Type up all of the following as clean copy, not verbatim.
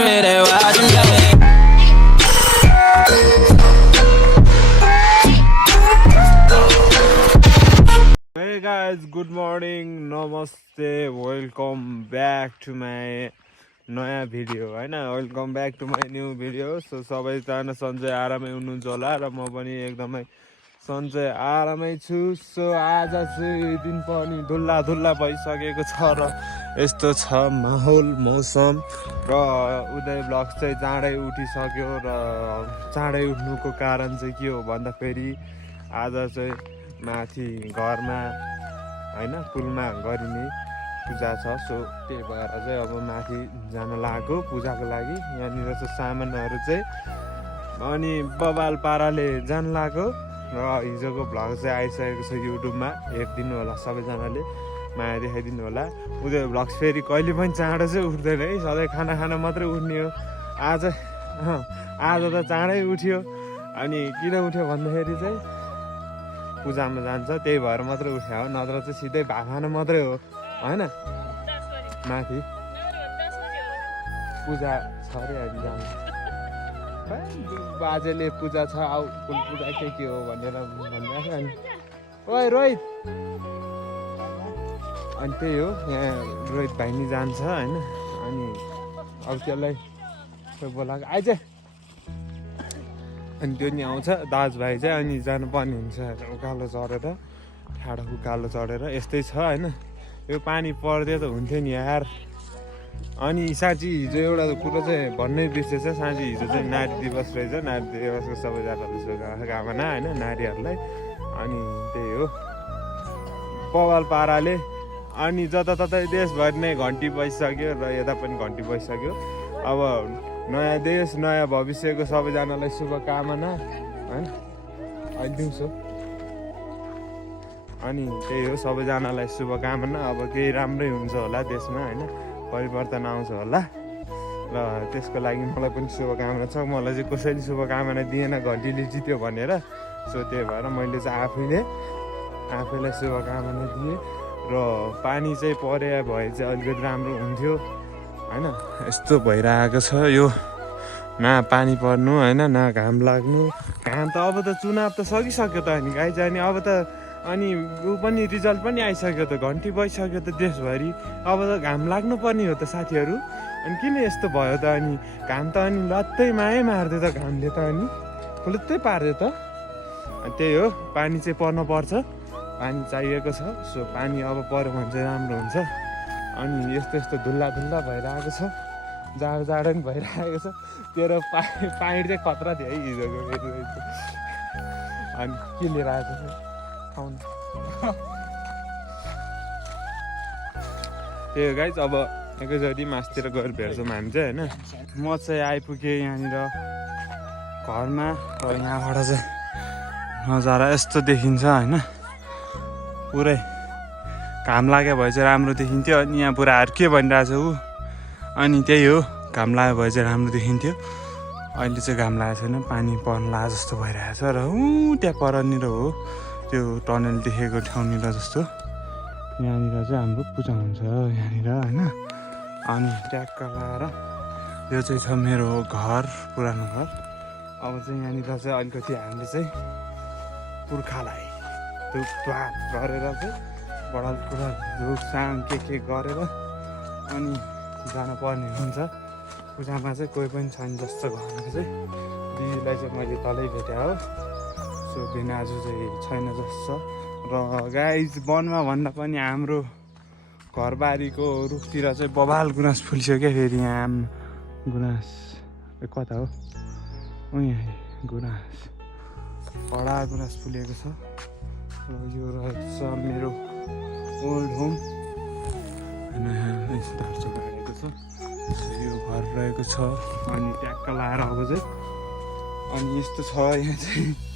मेरे वादे Hey guys, good morning, namaste, welcome back to my नयाँ भिडियो हैन welcome back to my new video so सबैजना सन्चै आरामै हुनुहुन्छ होला र म पनि एकदमै सन्चै आरामै छु सो आज चाहिँ दिन पनि धुल्ला धुल्ला भइसकेको छ र यस्तो छ माहौल मौसम र उदय ब्लग चाहिँ चाँडै उठिसक्यो र चाँडै उठ्नुको कारण चाहिँ के हो भन्दाखेरि आज चाहिँ माथि घरमा हैन पुलमा गरिने पूजा छ सो त्यही भएर चाहिँ अब माथि जान लागेको पूजाको लागि यहाँनिर चाहिँ सामानहरू चाहिँ अनि बबाल पाराले जान लागेको र हिजोको भ्लग चाहिँ आइसकेको छ युट्युबमा हेरिदिनु होला सबैजनाले माया देखाइदिनु होला उदय भ्लग्स फेरि कहिले पनि चाँडो चाहिँ उठ्दैन है सधैँ खाना खाना मात्रै उठ्ने हो आज त चाँडै उठ्यो अनि किन उठ्यो भन्दाखेरि चाहिँ पूजामा जान्छ त्यही भएर मात्रै उठ्यो हो नत्र चाहिँ सिधै भात खान मात्रै हो हैन माथि पूजा छ अरे हामी जानु बाजेले पूजा छ आऊ कुन पूजा के हो भनेर भनिरहेको छ अनि ओइ रोहित अनि त्यही हो यहाँ रोहित भाइ नि जान्छ होइन अनि अब त्यसलाई खोइ बोलाएको आइज अनि त्यो नि आउँछ दाजुभाइ चाहिँ अनि जानुपर्ने हुन्छ उकालो चढेर ठाडो उकालो चढेर यस्तै छ होइन यो पानी पर्दै त हुन्थ्यो नि यार अनि साँच्ची हिजो एउटा कुरो चाहिँ भन्नै बिर्सेछ साँच्ची हिजो चाहिँ नारी दिवस रहेछ नारी दिवसको सबैजनालाई शुभकामना होइन नारीहरूलाई अनि त्यही हो बवाल पाराले अनि जताततै देशभरि नै घन्टी बजिसक्यो र यता पनि घन्टी बजिसक्यो अब नयाँ देश नयाँ भविष्यको सबैजनालाई शुभकामना होइन अहिले दिउँसो अनि त्यही हो सबैजनालाई शुभकामना अब केही राम्रै हुन्छ होला देशमा होइन परिवर्तन आउँछ होला र त्यसको लागि मलाई पनि शुभकामना छ मलाई चाहिँ कसैले शुभकामना दिएन घन्टीले जित्यो भनेर सो त्यही भएर मैले चाहिँ आफैलाई शुभकामना दिएँ र पानी चाहिँ परे भए चाहिँ अलिकति राम्रो हुन्थ्यो होइन यस्तो भइरहेको छ यो न पानी पर्नु होइन न घाम लाग्नु घाम त अब त चुनाव त सकिसक्यो त अनि गाई जाने अब त अनि ऊ पनि रिजल्ट पनि आइसक्यो त घन्टी बजिसक्यो त देशभरि अब त घाम लाग्नु पर्ने हो त साथीहरू अनि किन यस्तो भयो त अनि घाम त अनि लत्तै मायै मार्दै त घामले त अनि फुलुत्तै पार्यो त अनि त्यही हो पानी चाहिँ पर्छ पानी चाहिएको छ सो पानी अब पऱ्यो भने चाहिँ राम्रो हुन्छ अनि यस्तो धुल्ला धुल्ला भइरहेको छ जाडो पनि भइरहेको छ तेरो पानी चाहिँ खतरा थियो है हिजोको अनि के लिएर आएको छ खाउन त्यही हो गाइज अब एकैचोटि मासतिर गएर भेट्छौँ हामी चाहिँ होइन म चाहिँ आइपुगेँ यहाँनिर घरमा र यहाँबाट चाहिँ नजारा यस्तो देखिन्छ होइन पुरै घाम लाग्यो भए चाहिँ राम्रो देखिन्थ्यो अनि यहाँ बुढाहरू के भनिरहेको छ ऊ अनि त्यही हो घाम लाग्यो भए चाहिँ राम्रो देखिन्थ्यो अहिले चाहिँ घाम लागेको छैन पानी पर्न लाग्यो जस्तो भइरहेको छ र त्यहाँ परनिर हो त्यो टनल देखेको ठाउँनिर जस्तो यहाँनिर चाहिँ हाम्रो पूजा हुन्छ यहाँनिर होइन अनि ट्याक्क लगाएर यो चाहिँ छ मेरो घर पुरानो घर अब चाहिँ यहाँनिर चाहिँ अलिकति हामीले चाहिँ पुर्खालाई धुपधाप गरेर चाहिँ बडाल कुरा धुपसाङ के गरेर अनि जानुपर्ने हुन्छ पूजामा चाहिँ कोही पनि छैन जस्तो घरमा चाहिँ दिदीलाई चाहिँ मैले तलै भेटेँ हो सो भिनाजु चाहिँ छैन जस्तो र गाइज वनमा भन्दा पनि हाम्रो घरबारीको रुखतिर चाहिँ बबाल गुनास फुलिसक्यो क्या फेरि यहाँ आम गुनास कता हो यहाँ गुनास कडा गुनास फुलेको छ र यो रहेछ मेरो ओल्ड होम गाडेको छ यो घर रहेको छ अनि ट्याक्क लाएर अब चाहिँ अनि यस्तो छ यहाँ चाहिँ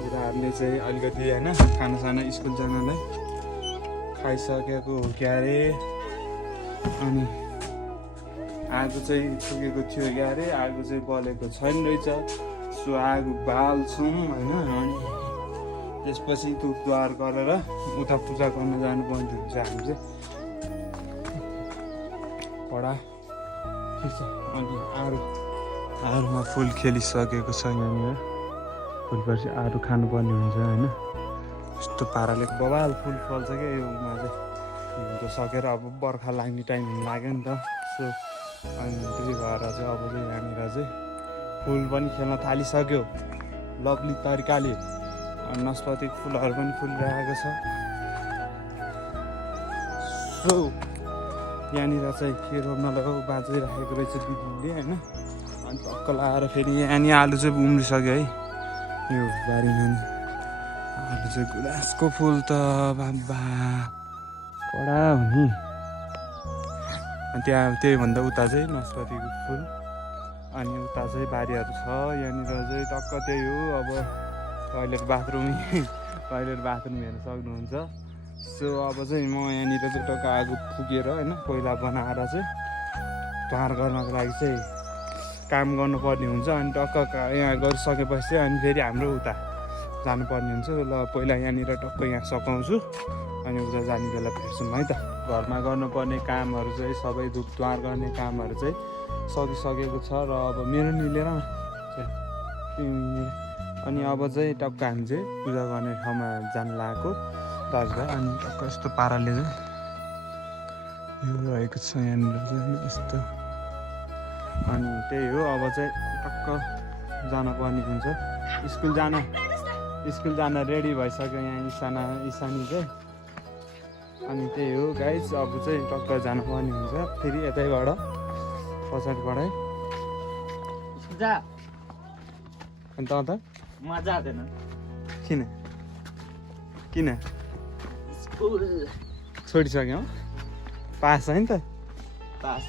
बुढाहरूले चाहिँ अलिकति होइन खानासाना स्कुल जानलाई खाइसकेको हो क्यारे अनि आगो चाहिँ पुगेको थियो क्यारे आगो चाहिँ बलेको छैन रहेछ सो आगो बाल्छौँ होइन अनि त्यसपछि धुपद्वार गरेर उता पूजा गर्न जानुपर्ने हुन्छ हामी चाहिँ कडा अनि आरुमा फुल खेलिसकेको छ यहाँनिर फुलपछि आरु खानुपर्ने हुन्छ होइन यस्तो पाराले बबाल फुल फल्छ क्या योमा चाहिँ त्यो सकेर अब बर्खा लाग्ने टाइम लाग्यो नि त सो अनि त्यही भएर चाहिँ अब चाहिँ यहाँनिर चाहिँ फुल पनि खेल्न थालिसक्यो लभली तरिकाले नस्पतिक फुलहरू पनि फुलिरहेको छ सो यहाँनिर चाहिँ के रोप्नलाई बाँचिराखेको रहेछ दिदीले होइन अनि टक्क लगाएर फेरि यहाँनिर आलु चाहिँ उम्रिसक्यो है यो बारीमा आलु चाहिँ गुलासको फुल त बाबा कडा हो नि अनि त्यहाँ त्यहीभन्दा उता चाहिँ नास्पातीको फुल अनि उता चाहिँ बारीहरू छ यहाँनिर चाहिँ टक्क त्यही हो अब टोइलेट बाथरुम हेर्न सक्नुहुन्छ सो अब चाहिँ म यहाँनिर चाहिँ टक्क आगो फुकेर होइन कोइला बनाएर चाहिँ पार गर्नको लागि चाहिँ काम गर्नुपर्ने हुन्छ अनि टक्क यहाँ गरिसकेपछि चाहिँ अनि फेरि हाम्रो उता जानुपर्ने हुन्छ ल पहिला यहाँनिर टक्क यहाँ सघाउँछु अनि उता जाने बेला भेट्छौँ है त घरमा गर्नुपर्ने कामहरू चाहिँ सबै धुपधुवार गर्ने कामहरू चाहिँ सकिसकेको छ र अब मेरो मिलेर अनि अब चाहिँ टक्क हामी चाहिँ पूजा गर्ने ठाउँमा जानु लागेको दाजुभाइ अनि टक्क यस्तो पाराले चाहिँ यो रहेको छ यहाँनिर चाहिँ यस्तो अनि त्यही हो अब चाहिँ टक्क जानुपर्ने हुन्छ स्कुल जान रेडी भइसक्यो यहाँ इसानी चाहिँ अनि त्यही हो गाइस अब चाहिँ टक्क जानुपर्ने हुन्छ फेरि यतैबाट पछाडिबाटै अनि त म जाँदैन किन स्कुल छोडिसक्यौ पास है नि त पास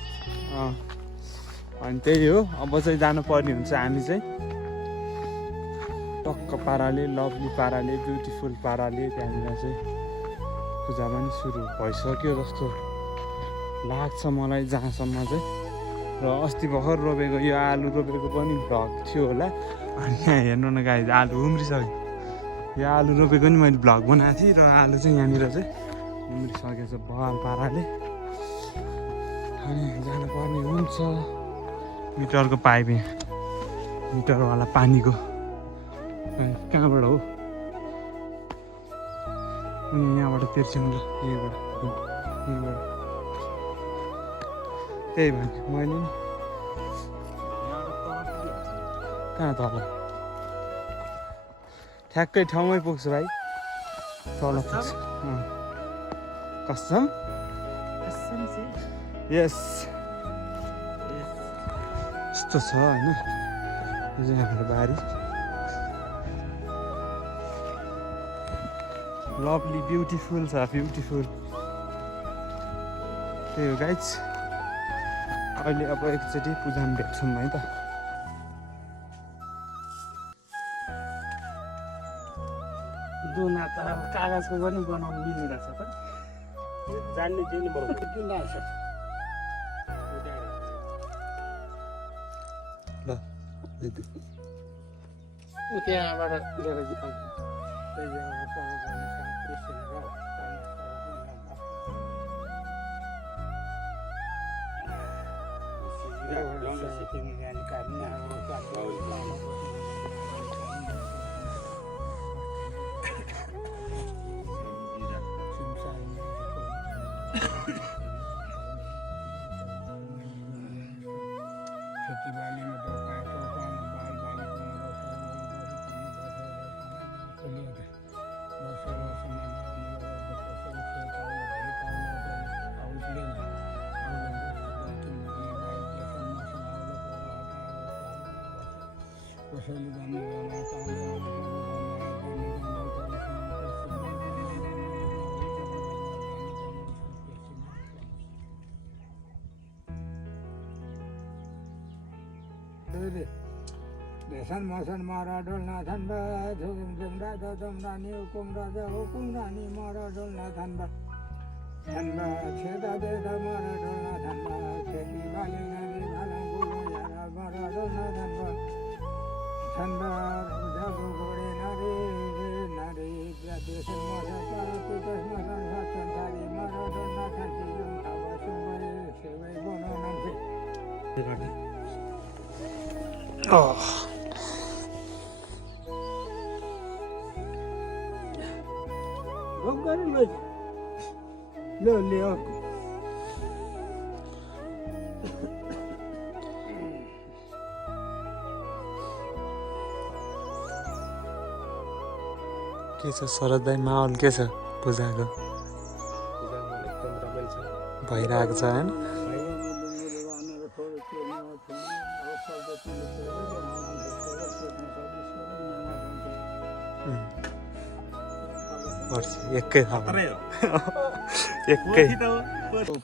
अनि त्यही हो अब चाहिँ जानुपर्ने हुन्छ हामी चाहिँ टक्क पाराले लभली पाराले ब्युटिफुल पाराले त्यहाँनिर चाहिँ पूजा पनि सुरु भइसक्यो जस्तो लाग्छ मलाई जहाँसम्म चाहिँ र अस्ति भर्खर रोपेको यो आलु रोपेको पनि भ्लग थियो होला अनि यहाँ हेर्नु न गाई आलु उम्रिसक्यो यो आलु रोपेको नि मैले भ्लग बनाएको थिएँ र आलु चाहिँ यहाँनिर चाहिँ उम्रिसकेको छ बल पाराले अनि जानुपर्ने हुन्छ मिटरको पाइप मिटरवाला पानीको कहाँबाट हो अनि यहाँबाट तिर्स्यौँ ल यहीँबाट त्यही भने मैले नि कहाँ तल ठ्याक्कै ठाउँमै पुग्छु भाइ तल पुग्छ कसम यस यस्तो छ होइन यो चाहिँ हाम्रो बारी लभली ब्युटिफुल छ ब्युटिफुल त्यही हो गाइज अहिले अब एकचोटि पूजामा भेट्छौँ है त दुना त अब कागजको पनि बनाउनु मिलिरहेछ त जान्ने त्यही नै बनाउँछ ल ऊ त्यहाँबाट लिएर खेतीबाली में दो पैसों का बाल बाली को Desan masan maradol nathan ba thum raja thum rani hukum rani maradol nathan ba thanba cheda deda maradol nathan ba kheti bali nari bhalan gulu yara maradol nathan ba thanba jago gore nari desan masan paratu masan satan sari maradol nathan sijum kawa sumbai sevai bono namse के छ शरद दाइ माहौल के छ पूजाको भइरहेको छ होइन एकै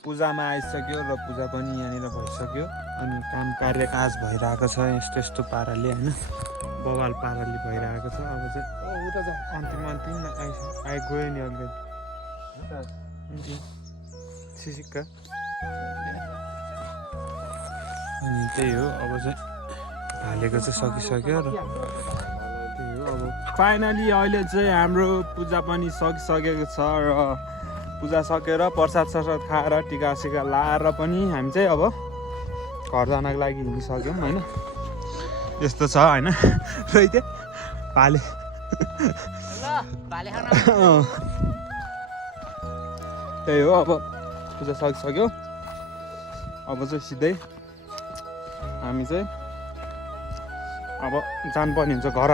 पूजामा आइसक्यो र पूजा पनि यहाँनिर भइसक्यो अनि काम कार्यकाज भइरहेको छ यस्तो यस्तो पाराले होइन बवाल पाराले भइरहेको छ अब चाहिँ अन्तिम आइगयो नि अलिकति सिसिक्का अनि त्यही हो अब चाहिँ हालेको चाहिँ सकिसक्यो र त्यही हो अब फाइनली अहिले चाहिँ हाम्रो पूजा पनि सकिसकेको छ र पूजा सकेर प्रसाद सरसाद खाएर टिका सिका लाएर पनि हामी चाहिँ अब घर जानको लागि हिँडिसक्यौँ होइन यस्तो छ होइन रहिथे भाले त्यही हो अब पूजा सकिसक्यो अब चाहिँ सिधै हामी चाहिँ अब जानुपर्ने हुन्छ घर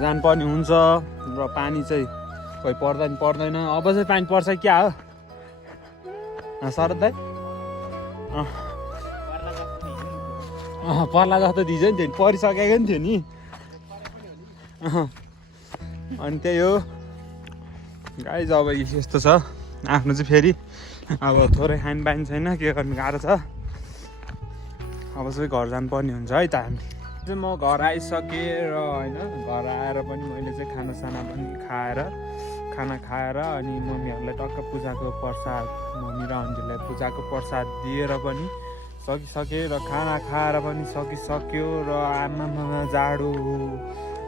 जानुपर्ने हुन्छ र पानी चाहिँ कोही पर्दैन अब चाहिँ पानी पर्छ क्या हो शरद दाइ पर्ला जस्तो दिन्छ नि थियो परिसकेको नि थियो नि अनि त्यही हो गाइज अब यस्तो छ आफ्नो चाहिँ फेरि अब थोरै खान पाइन छैन के गर्नु गाह्रो छ अब चाहिँ घर जानुपर्ने हुन्छ है त हामी चाहिँ म घर आइसकेँ र होइन घर आएर पनि मैले चाहिँ खानासाना पनि खाना खाएर अनि मम्मीहरूलाई टक्क पूजाको प्रसाद मम्मी र अन्जीलाई पूजाको प्रसाद दिएर पनि सकिसकेँ र खाना खाएर पनि सकिसक्यो र आमामा जाडो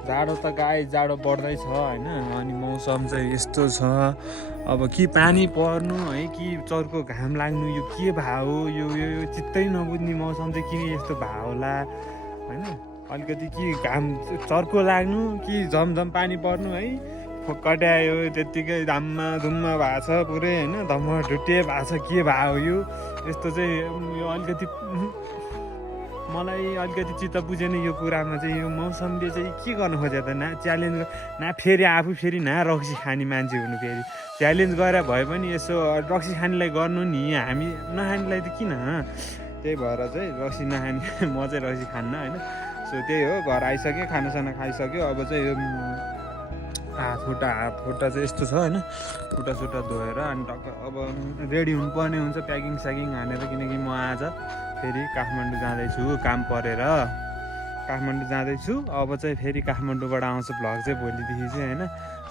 त जाडो बढ्दैछ होइन अनि मौसम चाहिँ यस्तो छ अब कि पानी पर्नु है कि चर्को घाम लाग्नु यो के भाव हो यो चित्तै नबुझ्ने मौसम चाहिँ किन यस्तो भाव होला होइन अलिकति कि घाम चर्को लाग्नु कि झमझम पानी पर्नु है कट्यायो त्यत्तिकै धाममा धुममा भएको छ पुरै होइन धम्म ढुट्टे भएको छ के भाव यो यस्तो चाहिँ यो अलिकति मलाई अलिकति चित्त बुझेन यो कुरामा चाहिँ यो मौसमले चाहिँ के गर्नु खोज्यो त च्यालेन्ज फेरि आफू फेरि रक्सी खाने मान्छे हुनु फेरि च्यालेन्ज गरेर भए पनि यसो रक्सी खानेलाई गर्नु नि हामी नखानेलाई त किन त्यही भएर चाहिँ रक्सी नखाने म चाहिँ रक्सी खान्न होइन सो त्यही हो घर आइसक्यो खानासाना खाइसक्यो अब चाहिँ यो हात खुट्टा चाहिँ यस्तो छ होइन खुट्टा धोएर अनि टक्क अब रेडी हुनुपर्ने हुन्छ प्याकिङ स्याकिङ हानेर किनकि म आज फेरि काठमाडौँ जाँदैछु काम परेर काठमाडौँ जाँदैछु अब चाहिँ फेरि काठमाडौँबाट आउँछु भ्लग चाहिँ भोलिदेखि चाहिँ होइन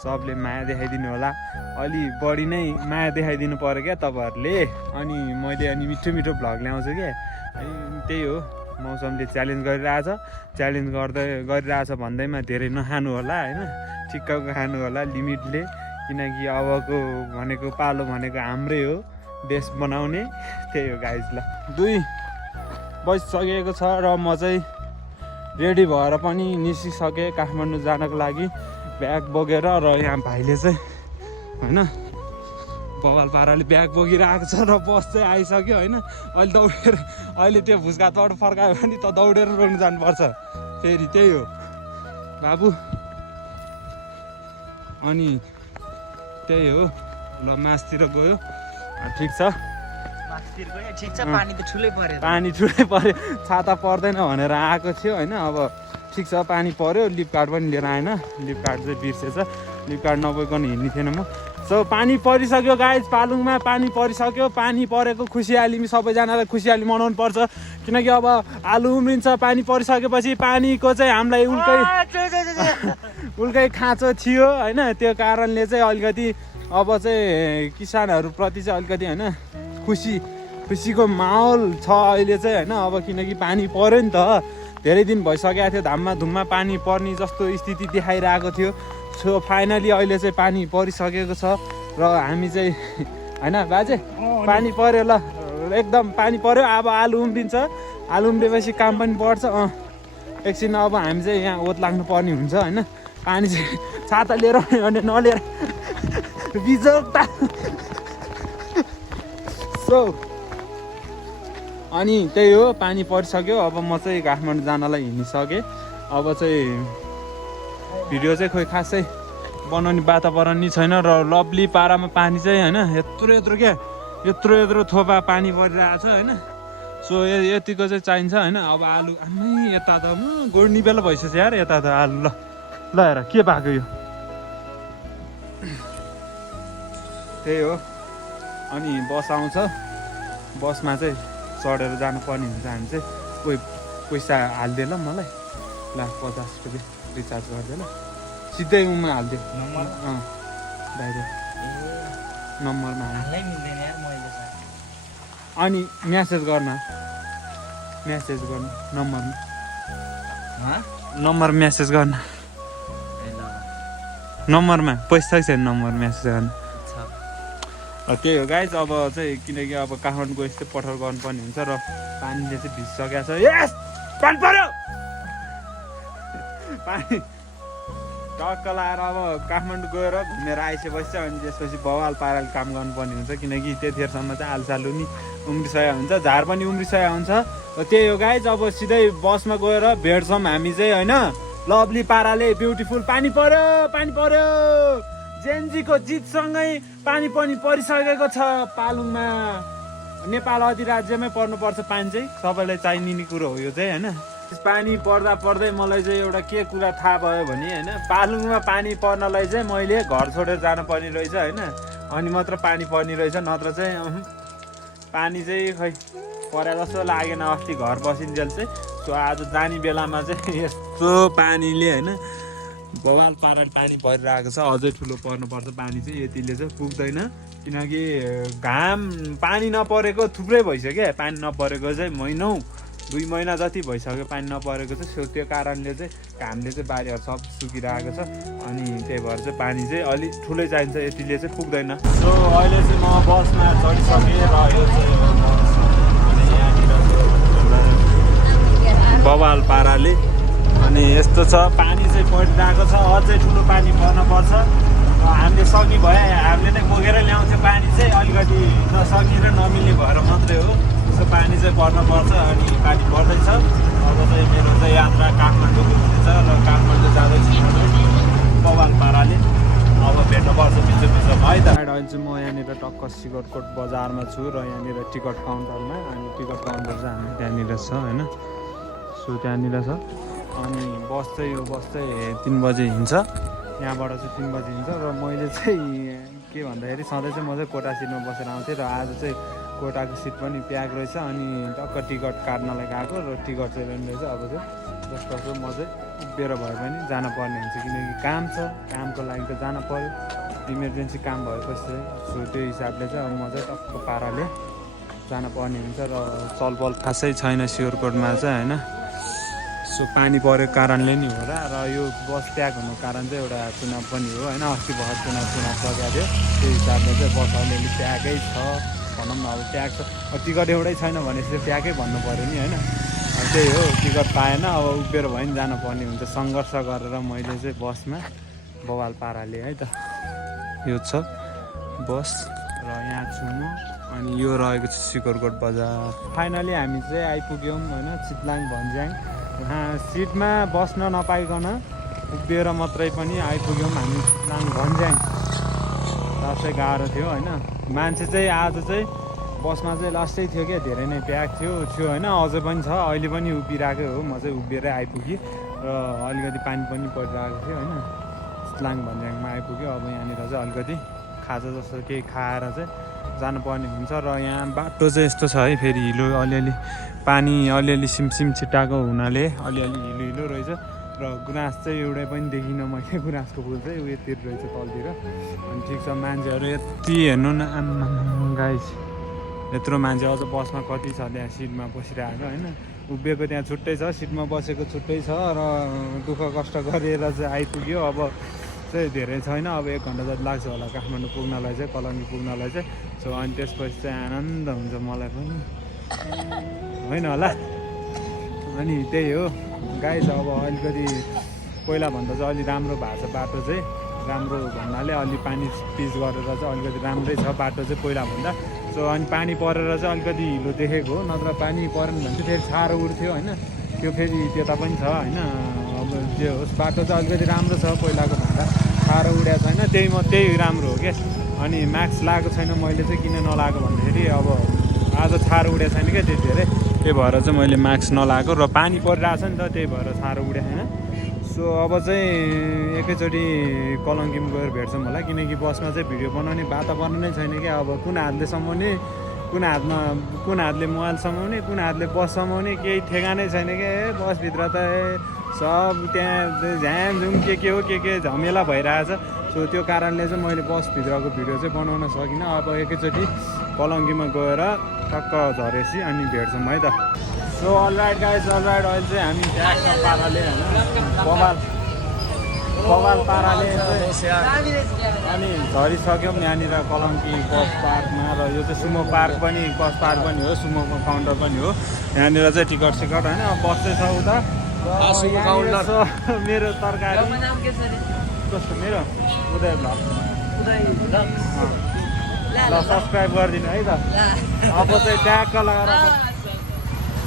सबले माया देखाइदिनु होला अलि बढी नै माया देखाइदिनु पऱ्यो क्या तपाईँहरूले अनि मैले मिठो भ्लग ल्याउँछु क्या अनि त्यही हो मौसमले च्यालेन्ज गरिरहेछ भन्दैमा धेरै नखानु होला होइन ठिक्कको खानु होला लिमिटले किनकि अबको भनेको पालो भनेको हाम्रै हो देश बनाउने त्यही हो गाइज ल 2 बजिसकेको छ र म चाहिँ रेडी भएर पनि निस्किसकेँ काठमाडौँ जानको लागि ब्याग बोकेर र यहाँ भाइले चाहिँ होइन बवाल पाराले ब्याग बोकेर आएको छ र बस चाहिँ आइसक्यो होइन अहिले त्यो भुसघाटबाट फर्कायो भने त दौडेर रोक्नु जानुपर्छ फेरि त्यही हो बाबु अनि त्यही हो ल मासतिर गयो ठिक छ पानी ठुलै पऱ्यो छाता पर्दैन भनेर आएको थियो होइन अब ठिक छ पानी पऱ्यो लिप कार्ड पनि लिएर आएन लिप कार्ड चाहिँ बिर्सेछ लिप कार्ड नबोइकन हिँड्ने थिएन म सो पानी परिसक्यो गाइज पालुङमा पानी परिसक्यो पानी परेको खुसियाली सबैजनालाई खुसियाली मनाउनु पर्छ किनकि अब आलु उम्रिन्छ पानी परिसकेपछि पानीको चाहिँ हामीलाई उल्कै खाँचो थियो होइन त्यो कारणले चाहिँ अलिकति अब चाहिँ किसानहरूप्रति चाहिँ अलिकति होइन खुसीको माहौल छ अहिले चाहिँ होइन अब किनकि पानी पर्यो नि त धेरै दिन भइसकेको थियो धुममा पानी पर्ने जस्तो स्थिति देखाइरहेको थियो सो फाइनली अहिले चाहिँ पानी परिसकेको छ र हामी चाहिँ होइन बाजे पानी पर्यो ल एकदम पानी पर्यो। अब आलु उम्रिन्छ, आलु उम्रेपछि काम पनि बढ्छ। एकछिन अब हामी चाहिँ यहाँ ओत लाग्नु पर्ने हुन्छ होइन। पानी चाहिँ छाता लिएर अनि नलिएर बिजोक्ता। सो अनि त्यही हो, पानी परिसक्यो। अब म चाहिँ काठमाडौँ जानलाई हिँडिसकेँ। अब चाहिँ भिडियो चाहिँ खोइ खासै बनाउने वातावरण नै छैन र लभली पारामा पानी चाहिँ होइन यत्रो क्या यत्रो थोपा पानी परिरहेको छ होइन। सो यतिको चाहिँ चाहिन्छ होइन। अब आलु आमै यता त गोड्ने बेला भइसक्यो यार, यता त आलु ल हेर के भएको यो। त्यही हो। अनि बस आउँछ, बसमा चाहिँ चढेर जानुपर्ने हुन्छ। हामी चाहिँ कोही पैसा हालिदिए ल मलाई, ल 50 रुपियाँ रिचार्ज गरिदिए ल, सिधै उमा हालिदियो डाइरेक्ट नम्बरमा। अनि म्यासेज गर्न नम्बर म्यासेज गर्न नम्बरमा पैसा छैन, नम्बर म्यासेज गर्न। त्यही हो गाइज। अब चाहिँ किनकि अब काठमाडौँको यस्तै पठार गर्नुपर्ने हुन्छ र पानीले चाहिँ भिजिसकेको छ। यस पानी पर्यो, पानी टक्क लाएर अब काठमाडौँ गएर घुमेर आइसकेपछि चाहिँ अनि त्यसपछि बवाल पाराले काम गर्नुपर्ने हुन्छ। किनकि त्यतिखेरसम्म चाहिँ आलुसालु नि उम्रिसकेको हुन्छ, झार पनि उम्रिसकेको हुन्छ। र त्यही हो गाइज। अब सिधै बसमा गएर भेट्छौँ हामी चाहिँ होइन। लभली पाराले ब्युटिफुल पानी पर्यो। जेएनजीको जितसँगै पानी पनि परिसकेको छ पालुङमा। नेपाल अधिराज्यमै पर्नुपर्छ पानी चाहिँ, सबैलाई चाहिने कुरो हो यो चाहिँ होइन। पानी पर्दै मलाई चाहिँ एउटा के कुरा थाहा भयो भने होइन, पालुङमा पानी पर्नलाई चाहिँ मैले घर छोडेर जानुपर्ने रहेछ होइन। अनि मात्र पानी पर्ने रहेछ, नत्र चाहिँ पानी चाहिँ खै परे जस्तो लागेन अस्ति घर बसिन्जेल चाहिँ। सो आज जाने बेलामा चाहिँ यस्तो पानीले होइन बवाल पाराले पानी परिरहेको छ। अझै ठुलो पर्नुपर्छ पानी चाहिँ, यतिले चाहिँ पुग्दैन। किनकि घाम पानी नपरेको थुप्रै भइसक्यो। पानी नपरेको चाहिँ 2 महिना जति भइसक्यो पानी नपरेको चाहिँ। सो त्यो कारणले चाहिँ घामले चाहिँ बारीहरू सब सुकिरहेको छ। अनि त्यही भएर चाहिँ पानी चाहिँ अलिक ठुलै चाहिन्छ, यतिले चाहिँ पुग्दैन। सो अहिले चाहिँ म बसमा चढिसकेँ र यो चाहिँ अनि यहाँनिर बवाल पाराले अनि यस्तो छ पानी चाहिँ परिरहेको छ। अझै ठुलो पानी पर्नुपर्छ। हामीले सक्ने भए हामीले नै बोकेर ल्याउँथ्यो पानी चाहिँ, अलिकति नसक्ने र नमिल्ने भएर मात्रै हो। सो पानी चाहिँ पर्नुपर्छ अनि पानी पर्दैछ। अब चाहिँ मेरो चाहिँ यात्रा काठमाडौँ हुनेछ र काठमाडौँ जाँदैछु बवाल पाराले। अब भेट्नुपर्छ बिचमा है त। अहिले चाहिँ म यहाँनिर टक्क सिगरकोट बजारमा छु र यहाँनिर टिकट काउन्टरमा। अनि टिकट काउन्टर चाहिँ हामी त्यहाँनिर छ होइन। सो त्यहाँनिर छ। अनि बस चाहिँ यो बस चाहिँ 3 बजे हिँड्छ, यहाँबाट चाहिँ 3 बजे हिँड्छ। र मैले चाहिँ के भन्दाखेरि सधैँ चाहिँ म चाहिँ कोटा सिटमा बसेर आउँथेँ र आज चाहिँ कोटाको सिट पनि प्याक रहेछ। अनि टक्क टिकट काट्नलाई गएको र टिकट चाहिँ रेन रहेछ। अब चाहिँ जस्तो म चाहिँ उभिएर भए पनि जानुपर्ने हुन्छ, किनकि काम छ, कामको लागि त जान पऱ्यो, इमर्जेन्सी काम भएपछि चाहिँ। सो त्यो हिसाबले चाहिँ अब म चाहिँ टक्क पाराले जानुपर्ने हुन्छ र चलपल खासै छैन सिगरकोटमा चाहिँ होइन। सो पानी परेको कारणले नि हो र यो बस प्याक हुनुको कारण चाहिँ एउटा चुनाव पनि हो होइन। अस्ति भर्खर चुनाव सकेको थियो, त्यो हिसाबले चाहिँ बस अलिअलि प्याकै छ भनौँ न। अब प्याक छ, टिकट एउटै छैन भनेपछि प्याकै भन्नु पऱ्यो नि होइन। त्यही हो, टिकट पाएन, अब उभिएर भयो नि जानुपर्ने हुन्छ। सङ्घर्ष गरेर मैले चाहिँ बसमा बवाल पाराले है त। यो छ बस र यहाँ छु म। अनि यो रहेको छ सिगरकोट बजार। फाइनली हामी चाहिँ आइपुग्यौँ होइन चितलाङ भन्ज्याङ। सिटमा बस्न नपाइकन उभिएर मात्रै पनि आइपुग्यौँ हामी चितलाङ भन्ज्याङ। लास्टै गाह्रो थियो होइन। मान्छे चाहिँ आज चाहिँ बसमा चाहिँ लास्टै थियो क्या, धेरै नै प्याक थियो होइन। अझै पनि छ, अहिले पनि उभिरहेकै हो। म चाहिँ उभिएरै आइपुगेँ र अलिकति पानी पनि परिरहेको थियो होइन। चितलाङ भन्ज्याङमा आइपुग्यो। अब यहाँनिर चाहिँ अलिकति खाजा जस्तो केही खाएर चाहिँ जानुपर्ने हुन्छ। र यहाँ बाटो चाहिँ यस्तो छ है, फेरि हिलो अलिअलि पानी अलिअलि सिमसिम छिटाएको हुनाले अलिअलि हिलो रहेछ। र गुराँस चाहिँ एउटै पनि देखिनँ मैले, गुराँसको फुल चाहिँ उयोतिर रहेछ तलतिर। अनि ठिक छ, मान्छेहरू यति हेर्नु न आम्मा गाइस, यत्रो मान्छे अझ बसमा कति छ त्यहाँ सिटमा बसिरहेको होइन। उभिएको त्यहाँ छुट्टै छ, सिटमा बसेको छुट्टै छ। र दुःख कष्ट गरेर चाहिँ आइपुग्यो। अब चाहिँ धेरै छैन, अब 1 घन्टा जति लाग्छ होला काठमाडौँ पुग्नलाई चाहिँ, कलङ्गी पुग्नलाई चाहिँ। सो अनि त्यसपछि चाहिँ आनन्द हुन्छ मलाई पनि, होइन होला। अनि त्यही हो गाइस, अब अलिकति पहिलाभन्दा चाहिँ अलि राम्रो भएको छ बाटो चाहिँ, राम्रो भन्नाले अलि पानी पिच गरेर चाहिँ अलिकति राम्रै छ बाटो चाहिँ पहिलाभन्दा। सो अनि पानी परेर चाहिँ अलिकति हिलो देखेको हो, नत्र पानी परेन भने चाहिँ फेरि छारो उठ्थ्यो होइन, त्यो फेरि त्यता पनि छ होइन। अब जे होस् बाटो चाहिँ अलिकति राम्रो छ पहिलाको भन्दा, छारो उडेको छैन, त्यही राम्रो हो क्या। अनि मास्क लगाएको छैन मैले चाहिँ, किन नलाएको भन्दाखेरि अब आज छारो उडेको छैन क्या त्यति धेरै, त्यही भएर चाहिँ मैले मास्क नलाएको, र पानी परिरहेको छ नि त त्यही भएर छारो उडेको छैन। सो अब चाहिँ एकैचोटि कलङ्कीमा गएर भेट्छौँ होला, किनकि बसमा चाहिँ भिडियो बनाउने वातावरण नै छैन क्या। अब कुन हातले समाउने, कुन हातले मोबाइल समाउने, कुन हातले बस समाउने, केही ठेगानै छैन क्या। बसभित्र त सब त्यहाँ झ्यामझुम के हो के झमेला भइरहेछ। सो त्यो कारणले चाहिँ मैले बसभित्रको भिडियो चाहिँ बनाउन सकिनँ। अब एकैचोटि कलङ्कीमा गएर टक्क झरेपछि अनि भेट्छौँ है त। So all right guys, all right. अहिले चाहिँ हामी ट्याक्क पाराले होइन बबाल पाराले अनि झरिसक्यौँ यहाँनिर कलङ्की बस पार्कमा। र यो चाहिँ सुमो पार्क पनि, बस पार्क पनि हो, सुमोको काउन्टर पनि हो। यहाँनिर चाहिँ टिकट होइन, बस चाहिँ छ उता मेरो तरकारी कस्तो मेरो उदय भ्लग ल सब्सक्राइब गरिदिनु है त। अब चाहिँ ट्याक्क लगाएर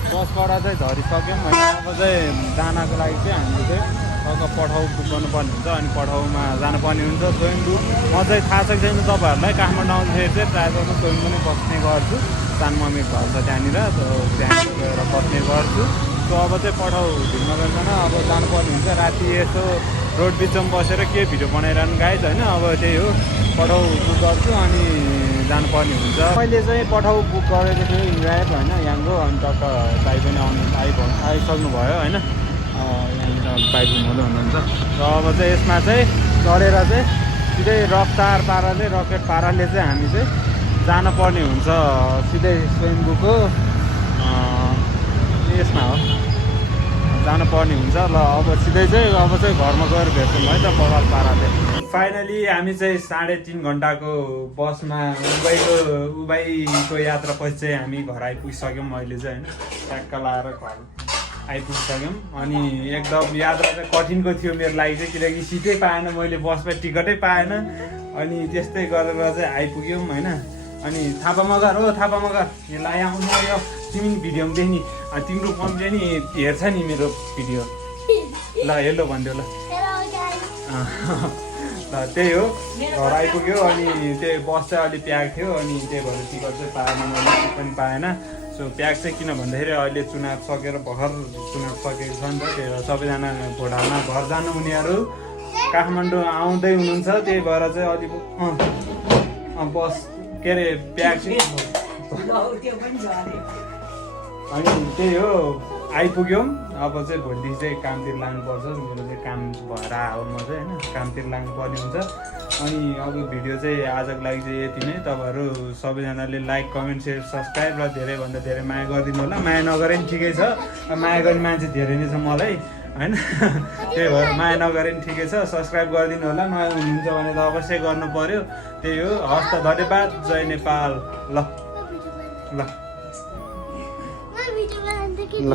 बसबाट चाहिँ झरिसक्यौँ होइन। अब चाहिँ जानको लागि चाहिँ हामीले चाहिँ टक्क पठाउ बुक गर्नुपर्ने हुन्छ, अनि पठाउमा जानुपर्ने हुन्छ स्वयम्भू। म चाहिँ थाहा छ कि छैन तपाईँहरूलाई, काठमाडौँ आउँदाखेरि चाहिँ प्रायः जस्तो स्वयम्भू नै बस्ने गर्छु, सानो मम्मी घर छ त्यहाँनिर, त्यहाँ गएर बस्ने गर्छु। सो अब चाहिँ पठाउ ढुङ्गा गरिकन अब जानुपर्ने हुन्छ। राति यसो रोड बिचमा बसेर के भिडियो बनाइरहनु गाइज होइन। अब त्यही हो, पठाउ बुक गर्छु अनि जानुपर्ने हुन्छ। मैले चाहिँ पठाउ बुक गरेको थिएँ इन्ड्राइभ होइन यहाँको, अनि टक्क दाइ पनि आइसक्नु भयो होइन, यहाँनिर बाइक घुमाउँदै हुनुहुन्छ। र अब चाहिँ यसमा चाहिँ चढेर चाहिँ सिधै रफ्तार पाराले, रकेट पाराले चाहिँ हामी चाहिँ जानुपर्ने हुन्छ सिधै स्वयम्भूको यसमा हो जानुपर्ने हुन्छ। ल अब सिधै चाहिँ अब चाहिँ घरमा गएर भेट्छौँ है त बबाल पाराले। फाइनली हामी चाहिँ 3.5 घन्टाको बसमा उबाईको यात्रापछि चाहिँ हामी घर आइपुगिसक्यौँ। अहिले चाहिँ होइन ट्याक्क लाएर घर आइपुगिसक्यौँ। अनि एकदम यात्रा चाहिँ कठिनको थियो मेरो लागि चाहिँ, किनकि सिटै पाएन मैले, बसमा टिकटै पाएन। अनि त्यस्तै गरेर चाहिँ आइपुग्यौँ होइन। अनि थापा मगर यो लाइ आउनु यो तिमी भिडियोमा देख्ने, तिम्रो मम्मीले नि हेर्छ नि मेरो भिडियो, ल हेलो भनिदेऊ ल। ल त्यही हो, घर आइपुग्यो। अनि त्यही बस चाहिँ अलिक प्याक थियो, अनि त्यही भएर टिकट चाहिँ पाएन मैले, पनि पाएन। सो प्याक चाहिँ किन भन्दाखेरि अहिले चुनाव सकेर भर्खर चुनाव सकेको छ नि त, त्यही भएर सबैजना भोटामा घर जानु हुनेहरू काठमाडौँ आउँदै हुनुहुन्छ, त्यही भएर चाहिँ अलिक बस के अरे प्याक चाहिँ। अनि त्यही हो आइपुग्यौँ। अब चाहिँ भोलि चाहिँ कामतिर लाग्नुपर्छ, मेरो चाहिँ काम भएर आयो, म चाहिँ होइन कामतिर लाग्नुपर्ने हुन्छ। अनि अब भिडियो चाहिँ आजको लागि चाहिँ यति नै। तपाईँहरू सबैजनाले लाइक, कमेन्ट, सेयर, सब्सक्राइब र धेरैभन्दा धेरै माया गरिदिनु होला। माया नगरे पनि ठिकै छ, माया गर्ने मान्छे धेरै नै छ मलाई होइन, त्यही भएर माया नगरे पनि ठिकै छ। सब्सक्राइब गरिदिनु होला, नयाँ हुनुहुन्छ भने त अवश्य गर्नु पर्यो। त्यही हो, हस् त, धन्यवाद, जय नेपाल। ल ल ल।